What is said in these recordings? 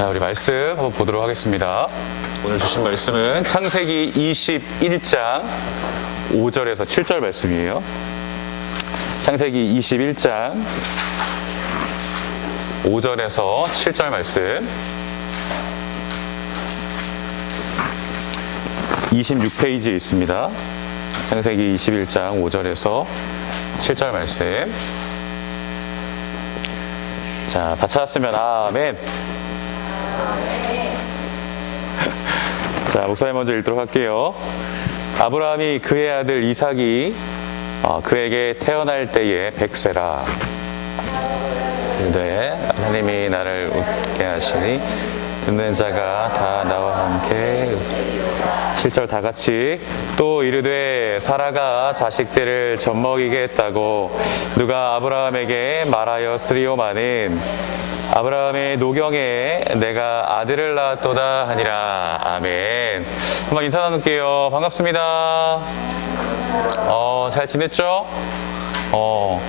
자, 우리 말씀 한번 보도록 하겠습니다. 오늘 주신 말씀은 창세기 21장 5절에서 7절 말씀이에요. 창세기 21장 5절에서 7절 말씀. 26페이지에 있습니다. 창세기 21장 5절에서 7절 말씀. 자, 다 찾았으면 아멘. 자, 목사님 먼저 읽도록 할게요. 아브라함이 그의 아들 이삭이 어, 그에게 태어날 때에 백세라. 네, 하나님이 나를 웃게 하시니 듣는 자가 다 나와 함께 7절 다 같이 또 이르되 사라가 자식들을 젖먹이게 했다고 누가 아브라함에게 말하였으리오마는 아브라함의 노경에 내가 아들을 낳았도다 하니라 아멘 한번 인사 나눌게요 반갑습니다 어, 잘 지냈죠? 어,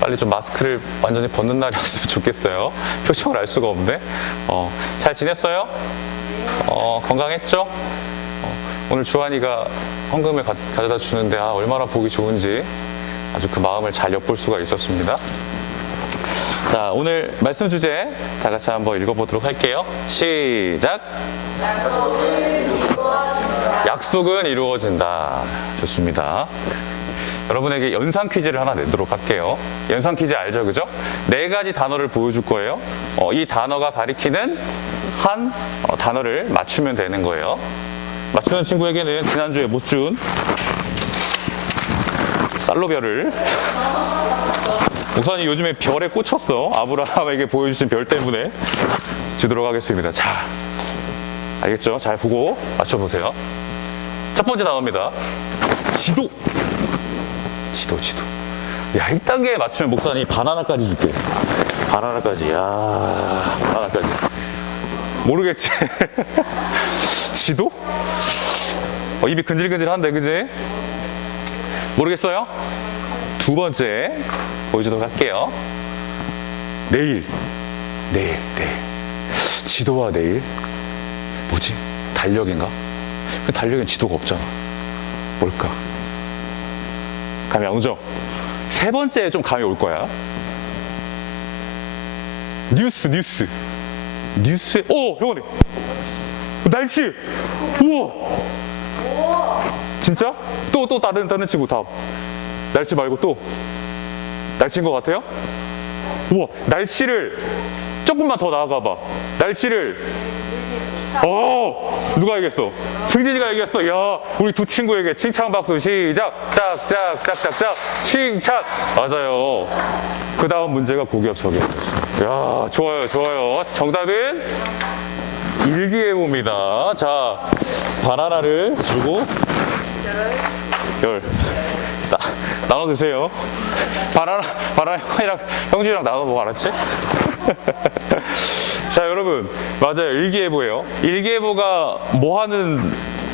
빨리 좀 마스크를 완전히 벗는 날이 왔으면 좋겠어요 표정을 알 수가 없네 어, 잘 지냈어요? 어, 건강했죠? 어, 오늘 주한이가 헌금을 가, 져다 주는데 아, 얼마나 보기 좋은지 아주 그 마음을 잘 엿볼 수가 있었습니다. 자, 오늘 말씀 주제 다 같이 한번 읽어보도록 할게요. 시작. 약속은 이루어진다. 좋습니다. 여러분에게 연상 퀴즈를 하나 내도록 할게요. 연상 퀴즈 알죠? 그죠? 네 가지 단어를 보여줄 거예요. 어, 이 단어가 가리키는 한 어, 단어를 맞추면 되는 거예요. 맞추는 친구에게는 지난주에 못준 쌀로별을 우선이 요즘에 별에 꽂혔어. 아브라함에게 보여주신 별 때문에 주도록 하겠습니다. 자, 알겠죠? 잘 보고 맞춰보세요. 첫 번째 단어입니다. 지도. 지도, 지도. 야, 1단계에 맞추면 목사님 바나나까지 줄게. 바나나까지. 야, 바나나까지. 모르겠지? 지도? 어, 입이 근질근질한데, 그지? 모르겠어요? 두 번째 보여주도록 할게요. 내일. 내일, 내일. 지도와 내일. 뭐지? 달력인가? 그 달력엔 지도가 없잖아. 뭘까? 감이 안 오죠? 세 번째 좀 감이 올 거야. 뉴스, 뉴스. 뉴스에, 오, 형원이. 날씨. 우와. 진짜? 또, 또 다른, 다른 친구 다음. 날씨 말고 또. 날씨인 것 같아요? 우와, 날씨를 조금만 더 나아가봐. 날씨를. 어, 누가 얘기했어? 승진이가 얘기했어. 야, 우리 두 친구에게 칭찬 박수 시작. 짝, 짝, 짝, 짝, 짝. 칭찬. 맞아요. 그 다음 문제가 고기업적이었어. 야, 좋아요, 좋아요. 정답은 일기예보입니다. 자, 바나나를 주고 열. 나, 나눠 드세요. 바나나, 바나나 형이랑, 형준이랑 나눠 먹어, 알았지? 자, 여러분. 맞아요. 일기예보예요. 일기예보가 뭐 하는,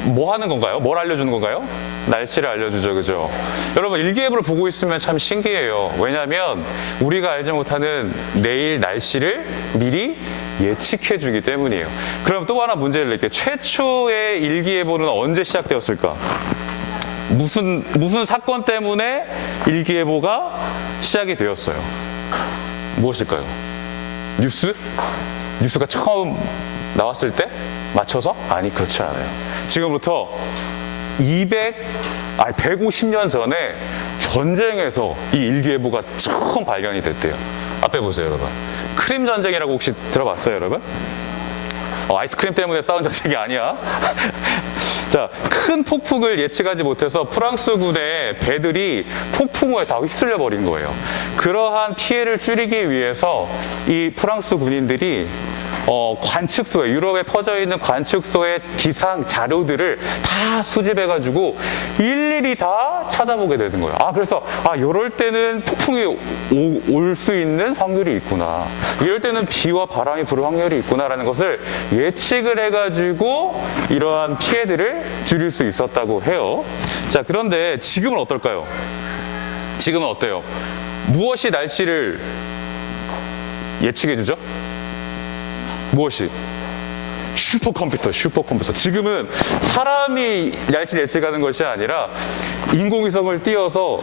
뭐 하는 건가요? 뭘 알려주는 건가요? 날씨를 알려주죠. 그죠? 여러분, 일기예보를 보고 있으면 참 신기해요. 왜냐면, 우리가 알지 못하는 내일 날씨를 미리 예측해 주기 때문이에요. 그럼 또 하나 문제를 낼게요. 최초의 일기예보는 언제 시작되었을까? 무슨 무슨 사건 때문에 일기예보가 시작이 되었어요. 무엇일까요? 뉴스? 뉴스가 처음 나왔을 때 맞춰서? 아니 그렇지 않아요. 지금부터 200, 아니 150년 전에 전쟁에서 이 일기예보가 처음 발견이 됐대요. 앞에 보세요, 여러분. 크림 전쟁이라고 혹시 들어봤어요, 여러분? 어, 아이스크림 때문에 싸운 전쟁이 아니야. 자, 큰 폭풍을 예측하지 못해서 프랑스 군의 배들이 폭풍우에 다 휩쓸려 버린 거예요. 그러한 피해를 줄이기 위해서 이 프랑스 군인들이 어, 관측소에 유럽에 퍼져 있는 관측소의 기상 자료들을 다 수집해 가지고 일일이 다 찾아보게 되는 거예요. 아 그래서 아 이럴 때는 폭풍이 올 수 있는 확률이 있구나. 이럴 때는 비와 바람이 불 확률이 있구나라는 것을 예측을 해 가지고 이러한 피해들을 줄일 수 있었다고 해요. 자 그런데 지금은 어떨까요? 지금은 어때요? 무엇이 날씨를 예측해 주죠? 무엇이? 슈퍼컴퓨터, 슈퍼컴퓨터. 지금은 사람이 날씨를 예측하는 것이 아니라 인공위성을 띄워서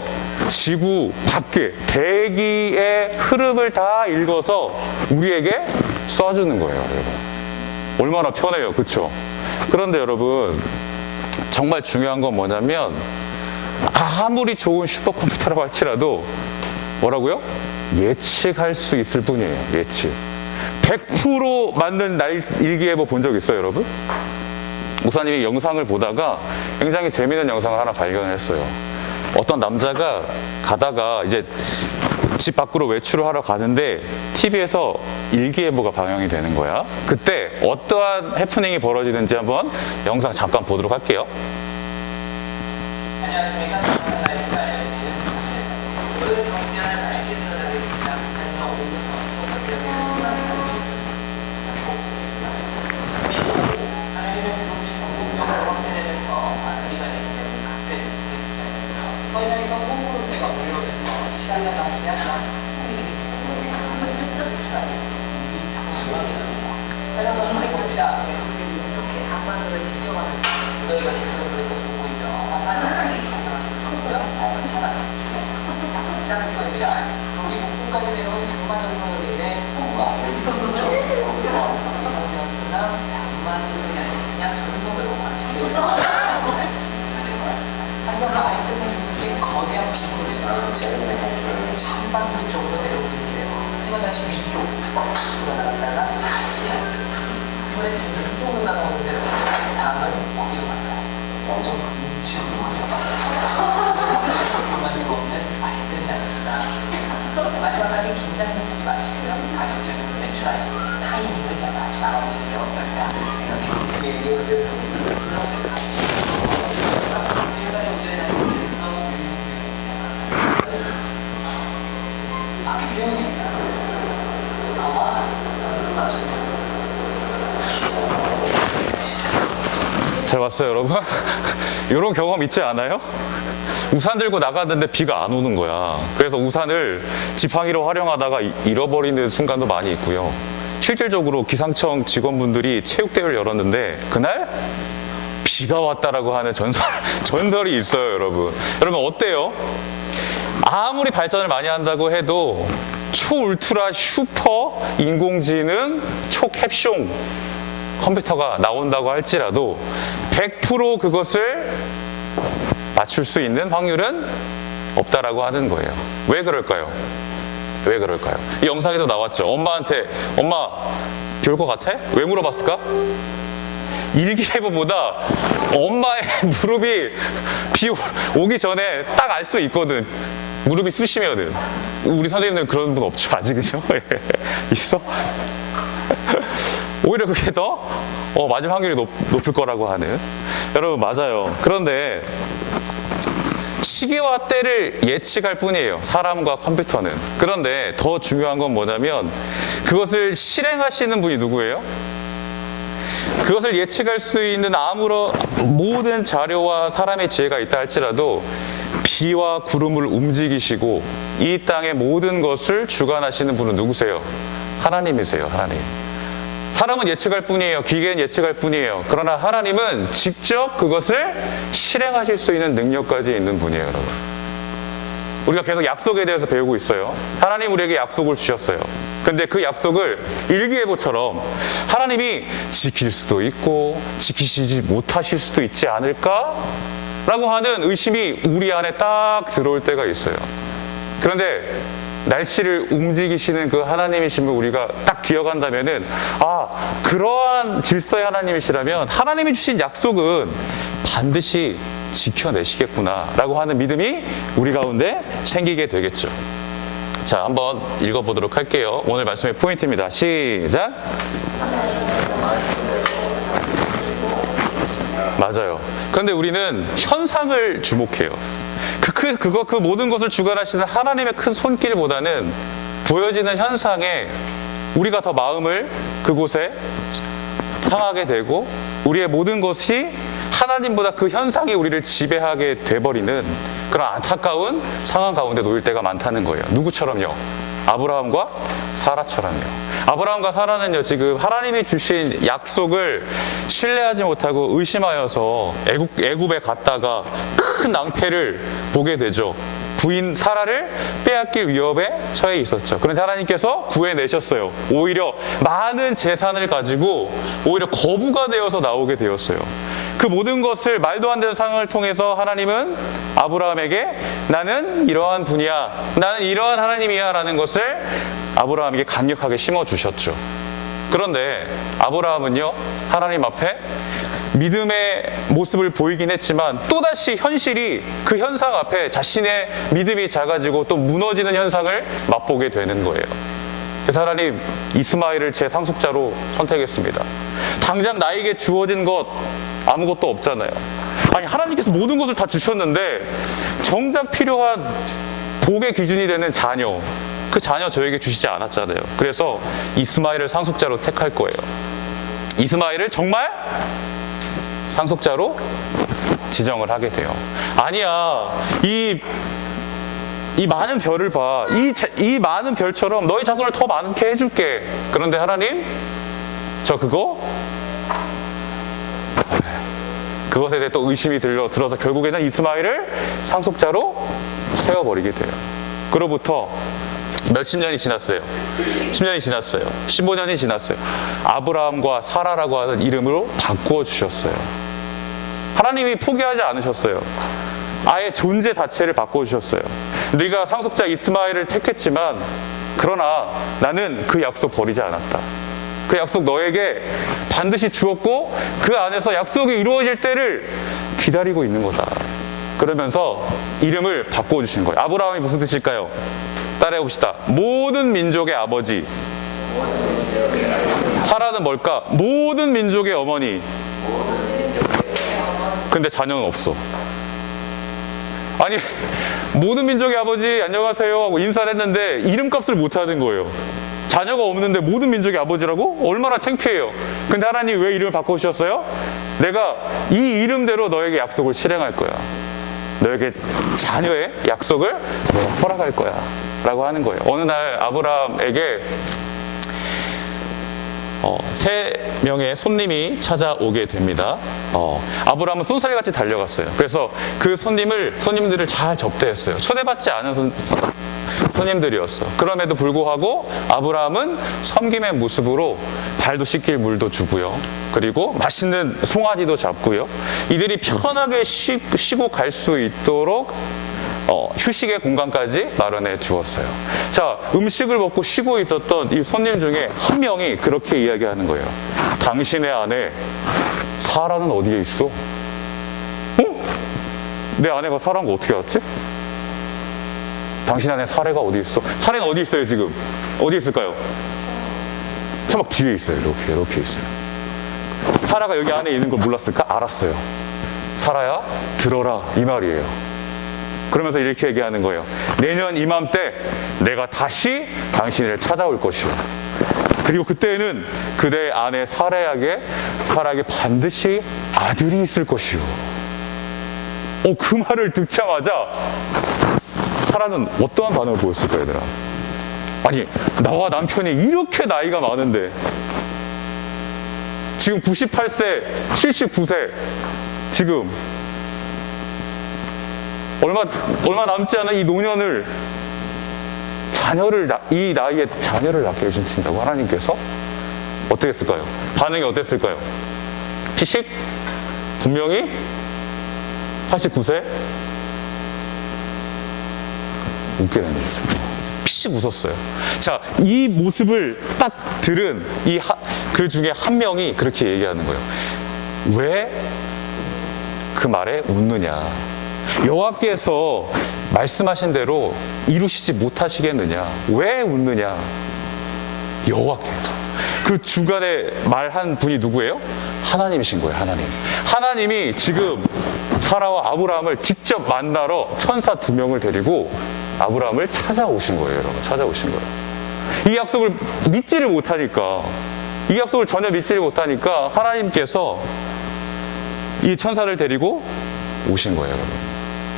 지구 밖에 대기의 흐름을 다 읽어서 우리에게 쏴주는 거예요, 여러분. 얼마나 편해요, 그쵸? 그런데 여러분, 정말 중요한 건 뭐냐면 아무리 좋은 슈퍼컴퓨터라고 할지라도 뭐라고요? 예측할 수 있을 뿐이에요. 예측. 100% 맞는 날 일기예보 본 적 있어요, 여러분? 목사님이 영상을 보다가 굉장히 재미있는 영상을 하나 발견했어요. 어떤 남자가 가다가 이제 집 밖으로 외출을 하러 가는데 TV에서 일기예보가 방영이 되는 거야. 그때 어떠한 해프닝이 벌어지는지 한번 영상 잠깐 보도록 할게요. 안녕하십니까. 저는 날씨가 알려드리는 오늘 정면을 밝게 드러나겠습니다. 하지만 오늘부터 똑같은 심하게 하나님의 구름이 전국적으로 확대되면서 하늘이가 되기 때문에 각별히 수고했어야 됩니다. 서해상에서 홍구름대가 몰려오면서 시간과 당시에 하나 따라서 하나님입니다. 이렇게 악마들을 지켜가면서 너희가 지금 그랬고 보이며 하나님을 기억하시고요. 잘 찾아주시고 짜는 겁니다. 여기 목부까지 내려온 장마전선으로 인해 뭔가 이성전수나 장마전선이 아닌 그냥 전선으로 맞추게 하지만 많이 끝내주는 게 거대한 비구를 찬반도 쪽으로 내려오고 있는데요. 하지만 다시 위쪽. 돌아나갔다가 여러분? 이런 경험 있지 않아요? 우산 들고 나갔는데 비가 안 오는 거야. 그래서 우산을 지팡이로 활용하다가 이- 잃어버리는 순간도 많이 있고요. 실질적으로 기상청 직원분들이 체육대회를 열었는데 그날 비가 왔다라고 하는 전설, 전설이 있어요, 여러분. 여러분, 어때요? 아무리 발전을 많이 한다고 해도 초울트라 슈퍼 인공지능 초캡숑 컴퓨터가 나온다고 할지라도 100% 그것을 맞출 수 있는 확률은 없다라고 하는 거예요. 왜 그럴까요? 왜 그럴까요? 이 영상에도 나왔죠. 엄마한테 엄마 비 올 것 같아? 왜 물어봤을까? 일기예보보다 엄마의 무릎이 비 오- 오기 전에 딱 알 수 있거든. 무릎이 쑤시면은 우리 선생님들 그런 분 없죠 아직 그죠? 있어? 오히려 그게 더 어, 맞을 확률이 높, 높을 거라고 하는 여러분 맞아요. 그런데 시기와 때를 예측할 뿐이에요. 사람과 컴퓨터는. 그런데 더 중요한 건 뭐냐면 그것을 실행하시는 분이 누구예요? 그것을 예측할 수 있는 아무런 모든 자료와 사람의 지혜가 있다 할지라도 비와 구름을 움직이시고 이 땅의 모든 것을 주관하시는 분은 누구세요? 하나님이세요, 하나님. 사람은 예측할 뿐이에요. 기계는 예측할 뿐이에요. 그러나 하나님은 직접 그것을 실행하실 수 있는 능력까지 있는 분이에요, 여러분. 우리가 계속 약속에 대해서 배우고 있어요. 하나님 우리에게 약속을 주셨어요. 근데 그 약속을 일기예보처럼 하나님이 지킬 수도 있고 지키시지 못하실 수도 있지 않을까? 라고 하는 의심이 우리 안에 딱 들어올 때가 있어요. 그런데 날씨를 움직이시는 그 하나님이심을 우리가 딱 기억한다면은 아 그러한 질서의 하나님이시라면 하나님이 주신 약속은 반드시 지켜내시겠구나라고 하는 믿음이 우리 가운데 생기게 되겠죠. 자 한번 읽어보도록 할게요. 오늘 말씀의 포인트입니다. 시작. 맞아요. 그런데 우리는 현상을 주목해요. 그, 그, 그거, 그 모든 것을 주관하시는 하나님의 큰 손길보다는 보여지는 현상에 우리가 더 마음을 그곳에 향하게 되고 우리의 모든 것이 하나님보다 그 현상이 우리를 지배하게 돼버리는 그런 안타까운 상황 가운데 놓일 때가 많다는 거예요. 누구처럼요? 아브라함과 사라처럼요. 아브라함과 사라는요, 지금 하나님이 주신 약속을 신뢰하지 못하고 의심하여서 애굽, 애굽에 갔다가 큰 낭패를 보게 되죠. 부인 사라를 빼앗길 위협에 처해 있었죠. 그런데 하나님께서 구해내셨어요. 오히려 많은 재산을 가지고 오히려 거부가 되어서 나오게 되었어요. 그 모든 것을 말도 안 되는 상황을 통해서 하나님은 아브라함에게 나는 이러한 분이야. 나는 이러한 하나님이야. 라는 것을 아브라함에게 강력하게 심어 주셨죠. 그런데 아브라함은요, 하나님 앞에 믿음의 모습을 보이긴 했지만 또다시 현실이 그 현상 앞에 자신의 믿음이 작아지고 또 무너지는 현상을 맛보게 되는 거예요. 그래서 하나님 이스마엘을 제 상속자로 선택했습니다. 당장 나에게 주어진 것 아무것도 없잖아요. 아니 하나님께서 모든 것을 다 주셨는데 정작 필요한 복의 기준이 되는 자녀 그 자녀 저에게 주시지 않았잖아요. 그래서 이스마엘을 상속자로 택할 거예요. 이스마엘을 정말 상속자로 지정을 하게 돼요. 아니야. 이, 이 많은 별을 봐. 이, 자- 이 많은 별처럼 너희 자손을 더 많게 해줄게. 그런데 하나님, 저 그거? 그것에 대해 또 의심이 들려, 들어서 결국에는 이스마엘을 상속자로 세워버리게 돼요. 그로부터 몇십 년이 지났어요. 10년이 지났어요. 15년이 지났어요. 아브라함과 사라라고 하는 이름으로 바꾸어 주셨어요. 하나님이 포기하지 않으셨어요. 아예 존재 자체를 바꿔 주셨어요. 네가 상속자 이스마엘을 택했지만 그러나 나는 그 약속 버리지 않았다. 그 약속 너에게 반드시 주었고 그 안에서 약속이 이루어질 때를 기다리고 있는 거다. 그러면서 이름을 바꿔 주신 거예요. 아브라함이 무슨 뜻일까요? 따라해 봅시다. 모든 민족의 아버지. 사라는 뭘까? 모든 민족의 어머니. 근데 자녀는 없어. 아니, 모든 민족의 아버지 안녕하세요 하고 인사를 했는데 이름값을 못 하는 거예요. 자녀가 없는데 모든 민족의 아버지라고? 얼마나 창피해요. 근데 하나님 왜 이름을 바꿔주셨어요? 내가 이 이름대로 너에게 약속을 실행할 거야. 너에게 자녀의 약속을 허락할 거야. 라고 하는 거예요. 어느 날 아브라함에게 어, 세 명의 손님이 찾아오게 됩니다. 어, 아브라함은 쏜살이 같이 달려갔어요. 그래서 그 손님을 손님들을 잘 접대했어요. 초대받지 않은 손, 손님들이었어. 그럼에도 불구하고 아브라함은 섬김의 모습으로 발도 씻길 물도 주고요. 그리고 맛있는 송아지도 잡고요. 이들이 편하게 쉬, 쉬고 갈 수 있도록 어, 휴식의 공간까지 마련해 주었어요. 자, 음식을 먹고 쉬고 있었던 이 손님 중에 한 명이 그렇게 이야기하는 거예요. 당신의 아내 사라는 어디에 있어? 어? 내 아내가 사라는 거 어떻게 알았지? 당신 안에 사례가 어디 있어? 사례는 어디 있어요 지금? 어디 있을까요? 차막 뒤에 있어요. 이렇게 이렇게 있어요. 사라가 여기 안에 있는 걸 몰랐을까? 알았어요. 사라야 들어라 이 말이에요. 그러면서 이렇게 얘기하는 거예요. 내년 이맘때 내가 다시 당신을 찾아올 것이오. 그리고 그때는 그대 아내 사라에게 사라에게 반드시 아들이 있을 것이오. 어, 그 말을 듣자마자 사라는 어떠한 반응을 보였을까, 얘들아? 아니, 나와 남편이 이렇게 나이가 많은데, 지금 98세, 79세, 지금, 얼마, 얼마 남지 않은 이 노년을, 자녀를, 나- 이 나이에 자녀를 낳게 해주신다고 하나님께서? 어떻게 했을까요? 반응이 어땠을까요? 피식? 분명히 89세? 웃게 되는 거죠. 피식 웃었어요. 자, 이 모습을 딱 들은 이 그 중에 한 명이 그렇게 얘기하는 거예요. 왜 그 말에 웃느냐? 여호와께서 말씀하신 대로 이루시지 못하시겠느냐? 왜 웃느냐? 여호와께서 그 중간에 말한 분이 누구예요? 하나님이신 거예요, 하나님. 하나님이 지금 사라와 아브라함을 직접 만나러 천사 두 명을 데리고 아브라함을 찾아오신 거예요, 여러분. 찾아오신 거예요. 이 약속을 믿지를 못하니까, 이 약속을 전혀 믿지를 못하니까 하나님께서 이 천사를 데리고 오신 거예요, 여러분.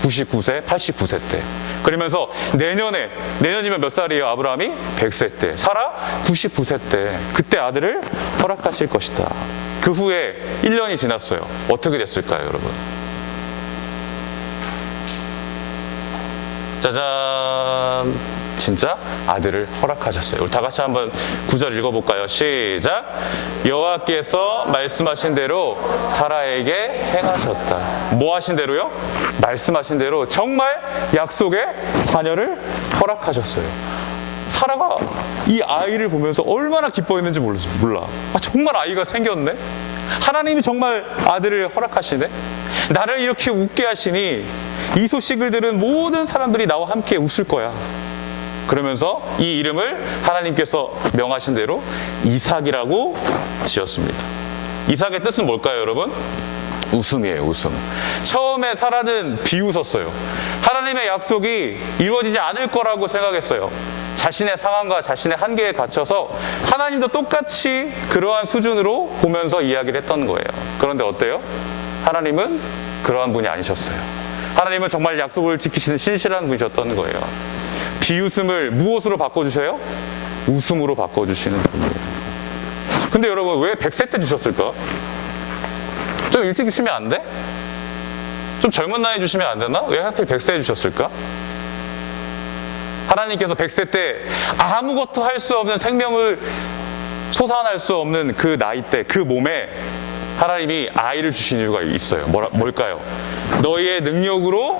99세, 89세 때. 그러면서 내년에, 내년이면 몇 살이에요, 아브라함이? 100세 때. 사라? 99세 때. 그때 아들을 허락하실 것이다. 그 후에 1년이 지났어요. 어떻게 됐을까요, 여러분? 짜잔. 진짜 아들을 허락하셨어요. 우리 다 같이 한번 구절 읽어볼까요? 시작. 여호와께서 말씀하신 대로 사라에게 행하셨다. 뭐 하신 대로요? 말씀하신 대로 정말 약속의 자녀를 허락하셨어요. 사라가 이 아이를 보면서 얼마나 기뻐했는지 몰라. 몰라. 아, 정말 아이가 생겼네? 하나님이 정말 아들을 허락하시네? 나를 이렇게 웃게 하시니 이 소식을 들은 모든 사람들이 나와 함께 웃을 거야. 그러면서 이 이름을 하나님께서 명하신 대로 이삭이라고 지었습니다. 이삭의 뜻은 뭘까요, 여러분? 웃음이에요, 웃음. 처음에 사라는 비웃었어요. 하나님의 약속이 이루어지지 않을 거라고 생각했어요. 자신의 상황과 자신의 한계에 갇혀서 하나님도 똑같이 그러한 수준으로 보면서 이야기를 했던 거예요. 그런데 어때요? 하나님은 그러한 분이 아니셨어요. 하나님은 정말 약속을 지키시는 신실한 분이셨던 거예요. 비웃음을 무엇으로 바꿔주세요? 웃음으로 바꿔주시는 분이에요. 근데 여러분, 왜 100세 때 주셨을까? 좀 일찍 주시면 안 돼? 좀 젊은 나이 주시면 안 되나? 왜 하필 100세에 주셨을까? 하나님께서 100세 때 아무것도 할 수 없는 생명을 솟아날 수 없는 그 나이 때, 그 몸에 하나님이 아이를 주신 이유가 있어요. 뭐라, 뭘까요? 너희의 능력으로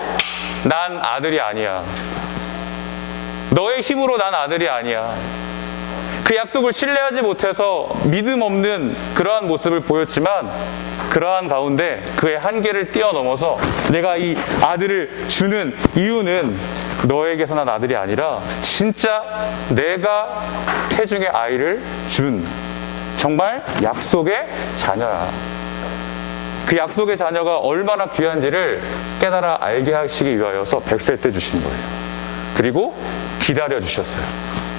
난 아들이 아니야. 너의 힘으로 난 아들이 아니야. 그 약속을 신뢰하지 못해서 믿음 없는 그러한 모습을 보였지만 그러한 가운데 그의 한계를 뛰어넘어서 내가 이 아들을 주는 이유는 너에게서 난 아들이 아니라 진짜 내가 태중의 아이를 준 정말 약속의 자녀야. 그 약속의 자녀가 얼마나 귀한지를 깨달아 알게 하시기 위하여서 100세 때 주신 거예요. 그리고 기다려 주셨어요.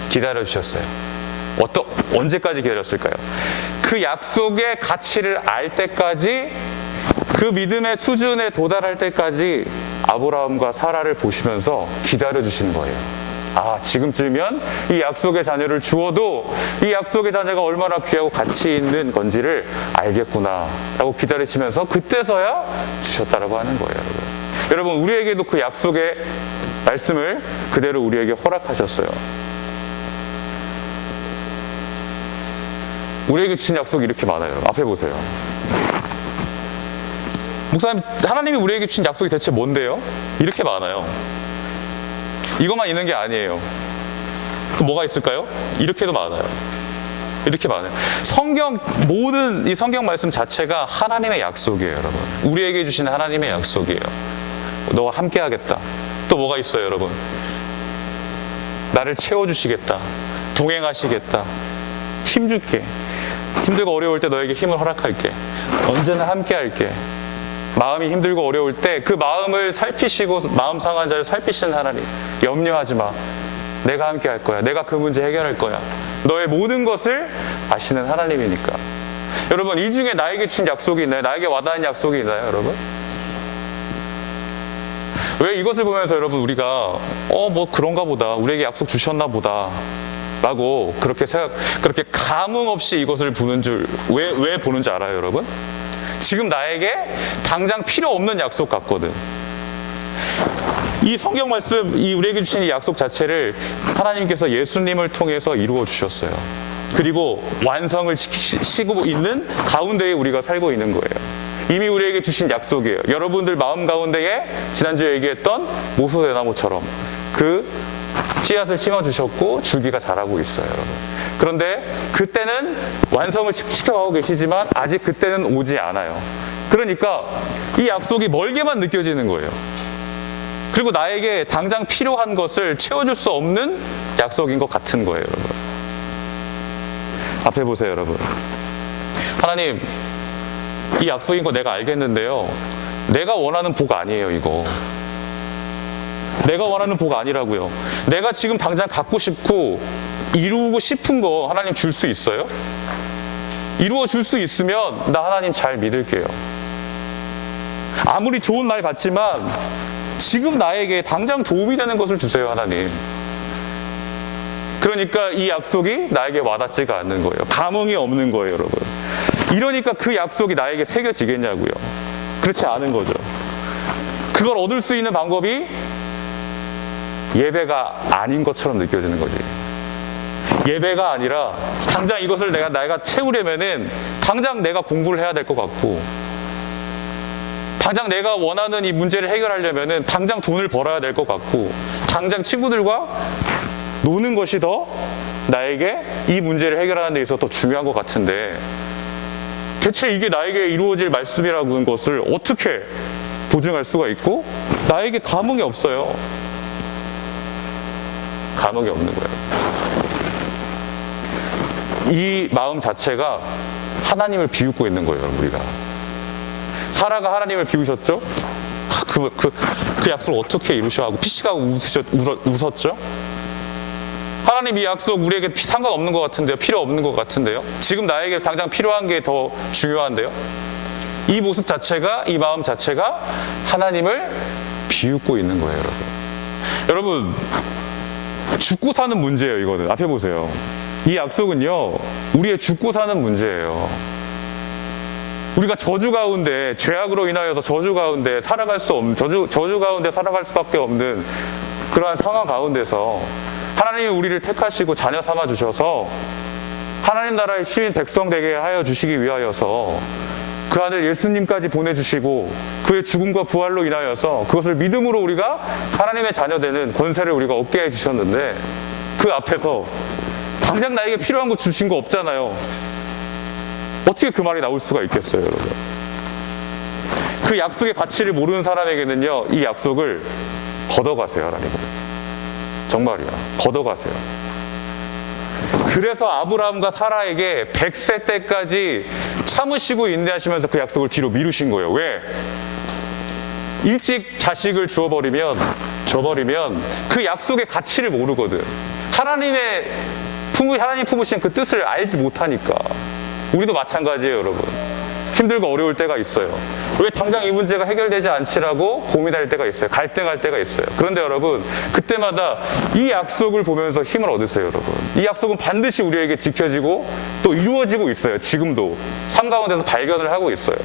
기다려 주셨어요. 어떠, 언제까지 기다렸을까요? 그 약속의 가치를 알 때까지 그 믿음의 수준에 도달할 때까지 아브라함과 사라를 보시면서 기다려 주시는 거예요. 아, 지금쯤이면 이 약속의 자녀를 주어도 이 약속의 자녀가 얼마나 귀하고 가치 있는 건지를 알겠구나. 라고 기다리시면서 그때서야 주셨다라고 하는 거예요, 여러분. 우리에게도 그 약속의 말씀을 그대로 우리에게 허락하셨어요. 우리에게 주신 약속이 이렇게 많아요. 앞에 보세요. 목사님, 하나님이 우리에게 주신 약속이 대체 뭔데요? 이렇게 많아요. 이것만 있는 게 아니에요. 또 뭐가 있을까요? 이렇게도 많아요. 이렇게 많아요. 성경, 모든 이 성경 말씀 자체가 하나님의 약속이에요, 여러분. 우리에게 주신 하나님의 약속이에요. 너와 함께 하겠다. 또 뭐가 있어요, 여러분? 나를 채워주시겠다. 동행하시겠다. 힘줄게. 힘들고 어려울 때 너에게 힘을 허락할게. 언제나 함께 할게. 마음이 힘들고 어려울 때 그 마음을 살피시고 마음 상한 자를 살피시는 하나님. 염려하지 마. 내가 함께 할 거야. 내가 그 문제 해결할 거야. 너의 모든 것을 아시는 하나님이니까. 여러분, 이 중에 나에게 준 약속이 있나요? 나에게 와닿은 약속이 있나요, 여러분? 왜 이것을 보면서 여러분 우리가 어 뭐 그런가 보다 우리에게 약속 주셨나 보다 라고 그렇게 생각 그렇게 감흥 없이 이것을 보는 줄 왜왜 보는 줄 알아요 여러분 지금 나에게 당장 필요 없는 약속 같거든. 이 성경 말씀 이 우리에게 주신 이 약속 자체를 하나님께서 예수님을 통해서 이루어 주셨어요. 그리고 완성을 시키고 있는 가운데에 우리가 살고 있는 거예요. 이미 우리에게 주신 약속이에요. 여러분들 마음 가운데에 지난주에 얘기했던 모소대나무처럼 그 씨앗을 심어주셨고 줄기가 자라고 있어요, 여러분. 그런데 그때는 완성을 시켜가고 계시지만 아직 그때는 오지 않아요. 그러니까 이 약속이 멀게만 느껴지는 거예요. 그리고 나에게 당장 필요한 것을 채워줄 수 없는 약속인 것 같은 거예요, 여러분. 앞에 보세요, 여러분. 하나님, 이 약속인 거 내가 알겠는데요. 내가 원하는 복 아니에요, 이거. 내가 원하는 복 아니라고요. 내가 지금 당장 갖고 싶고 이루고 싶은 거 하나님 줄 수 있어요? 이루어 줄 수 있으면 나 하나님 잘 믿을게요. 아무리 좋은 말 같지만 지금 나에게 당장 도움이 되는 것을 주세요, 하나님. 그러니까 이 약속이 나에게 와닿지가 않는 거예요. 감흥이 없는 거예요, 여러분. 이러니까 그 약속이 나에게 새겨지겠냐고요. 그렇지 않은 거죠. 그걸 얻을 수 있는 방법이 예배가 아닌 것처럼 느껴지는 거지. 예배가 아니라 당장 이것을 내가 내가 채우려면은 당장 내가 공부를 해야 될 것 같고 당장 내가 원하는 이 문제를 해결하려면은 당장 돈을 벌어야 될 것 같고 당장 친구들과 노는 것이 더 나에게 이 문제를 해결하는 데 있어서 더 중요한 것 같은데 대체 이게 나에게 이루어질 말씀이라는 것을 어떻게 보증할 수가 있고 나에게 감흥이 없어요. 감흥이 없는 거예요. 이 마음 자체가 하나님을 비웃고 있는 거예요, 우리가. 사라가 하나님을 비우셨죠? 아, 그, 그, 그 약속을 어떻게 이루셔 하고 피시가 웃으셨, 웃었죠? 하나님 이 약속 우리에게 피- 상관없는 것 같은데요? 필요 없는 것 같은데요? 지금 나에게 당장 필요한 게 더 중요한데요? 이 모습 자체가, 이 마음 자체가 하나님을 비웃고 있는 거예요, 여러분. 여러분, 죽고 사는 문제예요, 이거는. 앞에 보세요. 이 약속은요, 우리의 죽고 사는 문제예요. 우리가 저주 가운데, 죄악으로 인하여서 저주 가운데 살아갈 수 없는, 저주, 저주 가운데 살아갈 수밖에 없는 그러한 상황 가운데서 하나님이 우리를 택하시고 자녀 삼아 주셔서 하나님 나라의 시인 백성 되게 하여 주시기 위하여서 그 아들 예수님까지 보내주시고 그의 죽음과 부활로 인하여서 그것을 믿음으로 우리가 하나님의 자녀되는 권세를 우리가 얻게 해주셨는데 그 앞에서 당장 나에게 필요한 거 주신 거 없잖아요. 어떻게 그 말이 나올 수가 있겠어요, 여러분? 그 약속의 가치를 모르는 사람에게는요, 이 약속을 걷어가세요, 하나님은. 정말이야. 걷어가세요. 그래서 아브라함과 사라에게 100세 때까지 참으시고 인내하시면서 그 약속을 뒤로 미루신 거예요. 왜? 일찍 자식을 주어버리면, 줘버리면 그 약속의 가치를 모르거든. 하나님의 품으, 하나님 품으신 그 뜻을 알지 못하니까. 우리도 마찬가지예요, 여러분. 힘들고 어려울 때가 있어요. 왜 당장 이 문제가 해결되지 않지라고 고민할 때가 있어요. 갈등할 때가 있어요. 그런데 여러분, 그때마다 이 약속을 보면서 힘을 얻으세요, 여러분. 이 약속은 반드시 우리에게 지켜지고 또 이루어지고 있어요. 지금도. 삶 가운데서 발견을 하고 있어요.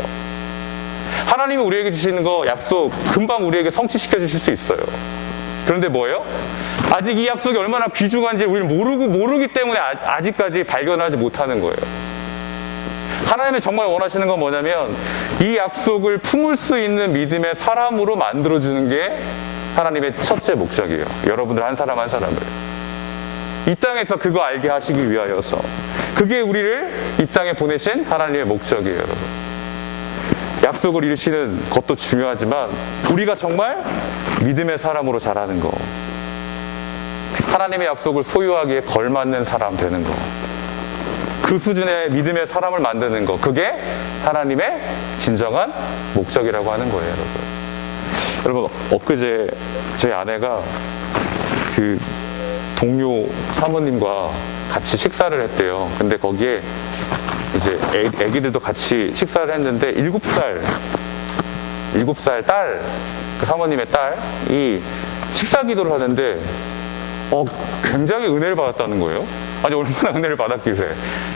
하나님이 우리에게 주시는 거 약속 금방 우리에게 성취시켜 주실 수 있어요. 그런데 뭐예요? 아직 이 약속이 얼마나 귀중한지 우리는 모르고 모르기 때문에 아- 아직까지 발견하지 못하는 거예요. 하나님이 정말 원하시는 건 뭐냐면 이 약속을 품을 수 있는 믿음의 사람으로 만들어주는 게 하나님의 첫째 목적이에요. 여러분들 한 사람 한 사람을. 이 땅에서 그거 알게 하시기 위하여서. 그게 우리를 이 땅에 보내신 하나님의 목적이에요, 여러분. 약속을 이루시는 것도 중요하지만 우리가 정말 믿음의 사람으로 자라는 거. 하나님의 약속을 소유하기에 걸맞는 사람 되는 거. 그 수준의 믿음의 사람을 만드는 거. 그게 하나님의 진정한 목적이라고 하는 거예요, 여러분. 여러분, 엊그제 제 아내가 그 동료 사모님과 같이 식사를 했대요. 근데 거기에 이제 애, 애기들도 같이 식사를 했는데 일곱 살 일곱 살 딸, 그 사모님의 딸이 식사 기도를 하는데 어, 굉장히 은혜를 받았다는 거예요. 아니, 얼마나 은혜를 받았길래.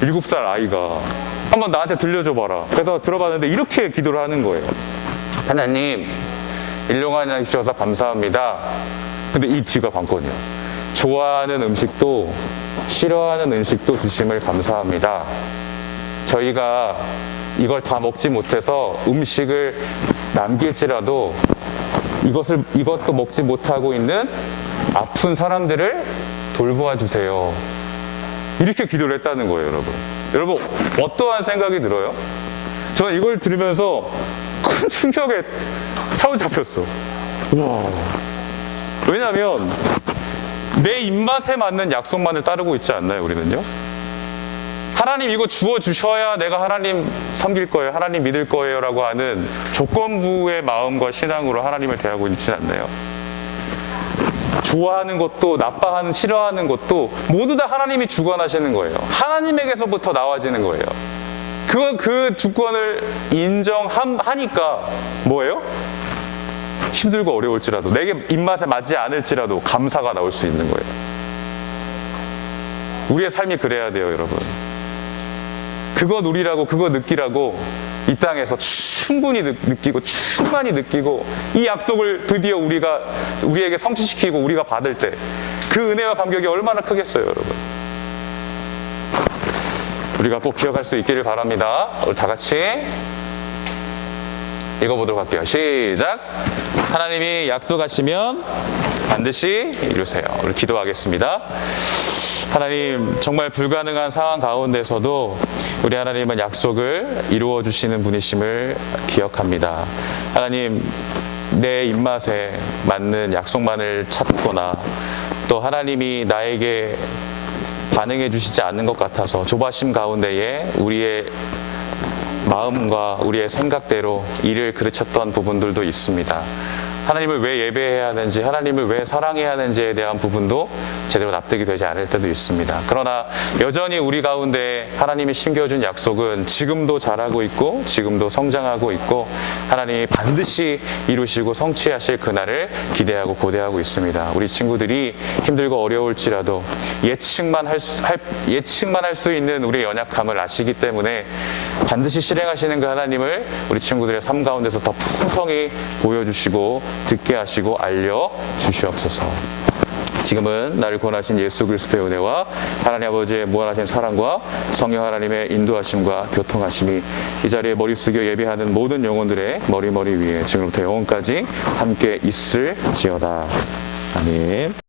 일곱 살 아이가. 한번 나한테 들려줘 봐라. 그래서 들어봤는데 이렇게 기도를 하는 거예요. 하나님, 일용할 날 주셔서 감사합니다. 근데 이 뒤가 관건이요. 좋아하는 음식도, 싫어하는 음식도 주심을 감사합니다. 저희가 이걸 다 먹지 못해서 음식을 남길지라도 이것을 이것도 먹지 못하고 있는 아픈 사람들을 돌보아 주세요. 이렇게 기도를 했다는 거예요, 여러분. 여러분 어떠한 생각이 들어요? 저는 이걸 들으면서 큰 충격에 사로잡혔어. 와. 왜냐하면 내 입맛에 맞는 약속만을 따르고 있지 않나요, 우리는요? 하나님 이거 주어 주셔야 내가 하나님 섬길 거예요. 하나님 믿을 거예요라고 하는 조건부의 마음과 신앙으로 하나님을 대하고 있지 않나요? 좋아하는 것도 나빠하는 싫어하는 것도 모두 다 하나님이 주관하시는 거예요. 하나님에게서부터 나와지는 거예요. 그, 그 주권을 인정하니까 뭐예요? 힘들고 어려울지라도 내게 입맛에 맞지 않을지라도 감사가 나올 수 있는 거예요. 우리의 삶이 그래야 돼요, 여러분. 그거 누리라고 그거 느끼라고 이 땅에서 충분히 느- 느끼고 충만히 느끼고 이 약속을 드디어 우리가 우리에게 성취시키고 우리가 받을 때 그 은혜와 감격이 얼마나 크겠어요, 여러분. 우리가 꼭 기억할 수 있기를 바랍니다. 우리 다 같이 읽어보도록 할게요. 시작. 하나님이 약속하시면 반드시 이루세요. 우리 기도하겠습니다. 하나님, 정말 불가능한 상황 가운데서도 우리 하나님은 약속을 이루어 주시는 분이심을 기억합니다. 하나님, 내 입맛에 맞는 약속만을 찾거나 또 하나님이 나에게 반응해 주시지 않는 것 같아서 조바심 가운데에 우리의 마음과 우리의 생각대로 일을 그르쳤던 부분들도 있습니다. 하나님을 왜 예배해야 하는지, 하나님을 왜 사랑해야 하는지에 대한 부분도 제대로 납득이 되지 않을 때도 있습니다. 그러나 여전히 우리 가운데 하나님이 심겨준 약속은 지금도 잘하고 있고, 지금도 성장하고 있고, 하나님이 반드시 이루시고 성취하실 그날을 기대하고 고대하고 있습니다. 우리 친구들이 힘들고 어려울지라도 예측만 할 수, 할- 예측만 할 수 있는 우리의 연약함을 아시기 때문에 반드시 실행하시는 그 하나님을 우리 친구들의 삶 가운데서 더 풍성히 보여주시고 듣게 하시고 알려 주시옵소서. 지금은 나를 구원하신 예수 그리스도의 은혜와 하나님 아버지의 무한하신 사랑과 성령 하나님의 인도하심과 교통하심이 이 자리에 머리 숙여 예배하는 모든 영혼들의 머리 머리 위에 지금부터 영혼까지 함께 있을지어다. 아멘.